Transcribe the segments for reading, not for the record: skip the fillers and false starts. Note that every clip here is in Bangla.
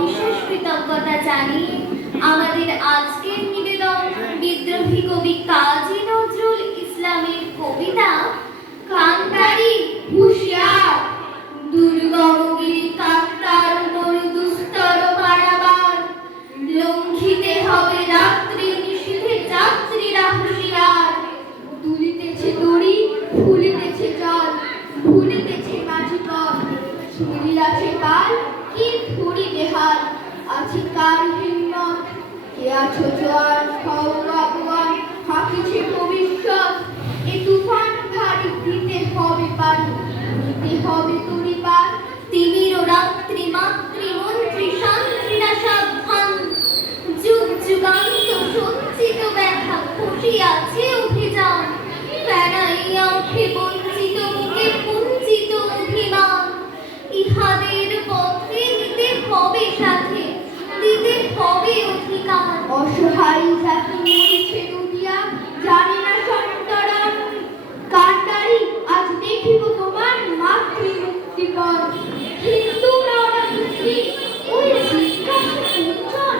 অবিশেষ কৃতজ্ঞতা জানিয়ে আমাদের আজকের নিবেদন বিদ্রোহী কবি কাজী নজরুল ইসলামের কবিতা কান্তারি হুঁশিয়ার। দুর্গমগিরি কাত্তার উপর দুস্তর পারাবার, লঙ্ঘিতে হবে রাত্রি নিশীথে যাত্রীরা হুঁশিয়ার। দুলিতেছে দড়ি, ফুলিতেছে জল, ভুলিতেছে মাঝি পথ, ছুড়িয়াছে পাল, কি ধরিবে হাল, আছে কার হিম্মত? কে আছো জোয়ার, হও আগুয়ান, হাকিছে ভবিষ্যৎ। এ তুফান ভারী দিতে হবে পানি, দিতে হবে তরি পার। তিমির রাত্রি মাতৃ মন্ত্রী শান্তিরা সাবধান, যুগ যুগান্ত সঞ্চিত ব্যথা খসিয়াছে অভিযান। ফেরাইয়া ওঠে বঞ্চিত মুখে কুঞ্চিত অভিমান, ইহাদের পথে নিতে হবে সাথে, দিতে হবে অধিকার। অসহায় জাতি মরিছে ডুবিয়া, জানে না সন্তরণ। কান্ডারি আজ দেখিব তোমার মাতৃ মুক্তিপণ। হিন্দু নরা মুসলিম ওই জিজ্ঞাসা কুঞ্চন।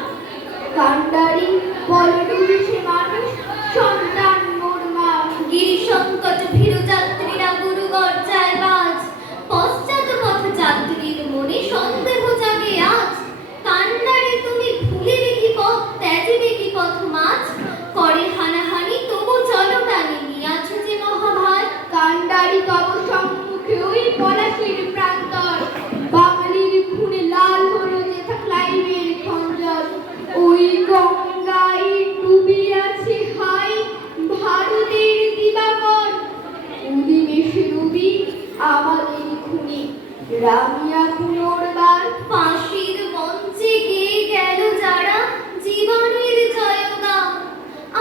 কান্ডারি বল ডুবেছে মানুষ, সন্তান মোর মা। গিরিসংকট ভীরু যাত্রীরা গুরু গর্জায় বাজ, পশ্চাৎ পথ যাত্রীর মনে সন্দেহ জাগে আজ। কান্ডারে তুমি ভুলিবে কি পথ, ত্যাজিবে কি পথ মাঝ, করে হানাহানি তবু চলো টানি, নিয়াছো যে মহাভার। কান্ডারি তব সম্মুখে ওই পলাশির প্রান্তর, বাঙালির খুনে লাল হলো যেথা ক্লাইভের খঞ্জর। ওই গঙ্গায় ডুবিয়াছে হাই ভারতের দিবাকর, উদিমেশে রবি আমাদের খুনি, রামিয়া পুনর্বার। ফাঁসির মঞ্চে গেয়ে গেল যারা জীবনের জয়গান,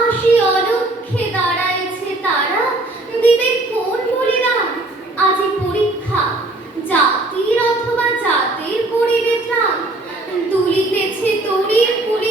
আসি অলক্ষ্যে দাঁড়াইছে তারা, দিবে কোন বলিদান। আজি পরীক্ষা জাতির অথবা জাতের পরিবে ত্রাণ, তুলিতেছে তরি পুলি